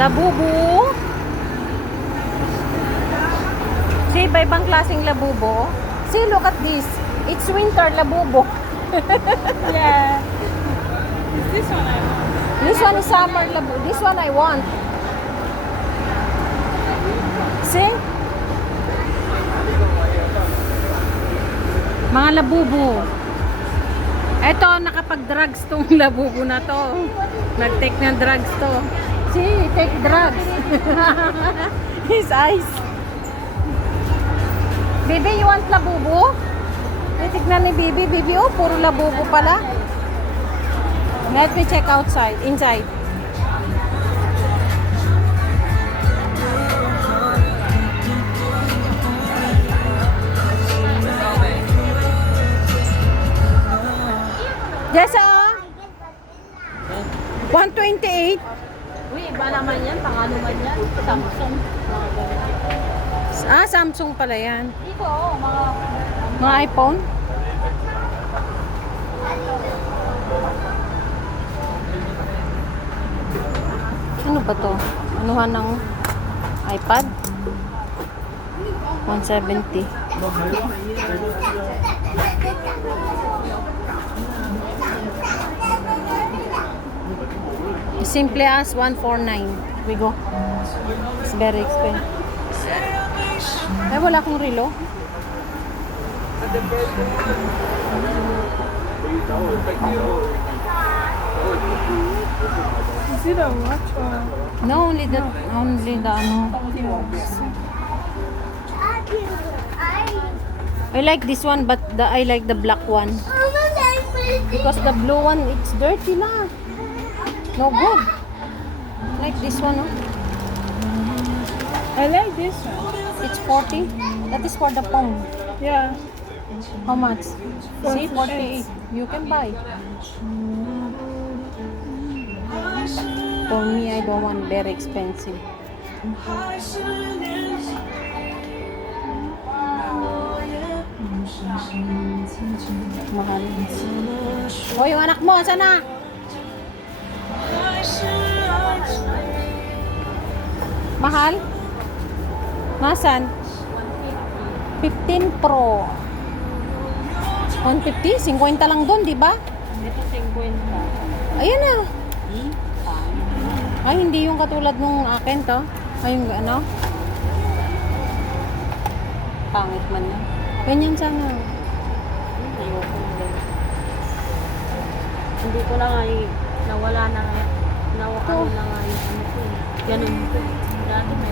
Labubu. See, iba-ibang klaseng labubo. See, look at this. It's winter labubo. Yeah. Is this one I want? This one is summer labubo. This one I want. See? Mga labubo. Eto, nakapag-drugs tong labubo na to. Nag-take ng drugs to. See, take drugs. His eyes. Bibi, you want labubo? Tignan ni Bibi. Bibi, oh, puro labubo pala. Let me check outside, inside. Jessa, 128. Uy, iba naman yan. Pangano man yan. Samsung. Ah, Samsung pala yan. Dito, oh, Mga iPhone. Ano ba to? Anuhan ng iPad? 170. Simple as 149. We go. It's very expensive. Ay, wala akong relo. Is it a watch or? No, only the ano. I like this one, but I like the black one. Because the blue one, it's dirty na. No good. Like this one, oh. I like this one. It's 40. That is for the phone. Yeah. How much? See, 48. 48. You can buy. For me, I don't want very expensive. Mahal. O, yung anak mo, saan na? Mahal? Nasaan? 15 Pro. 150? 50 lang doon, di ba? Ito 50. Ayan na. Ay, hindi yung katulad nung akin to. Ay, yung ano? Pangit man yan. Ganyan sana. Ayoko na din. Hindi ko na nga nawala na nga. Ano na nga yung ano ko. Ganun ko. Dati may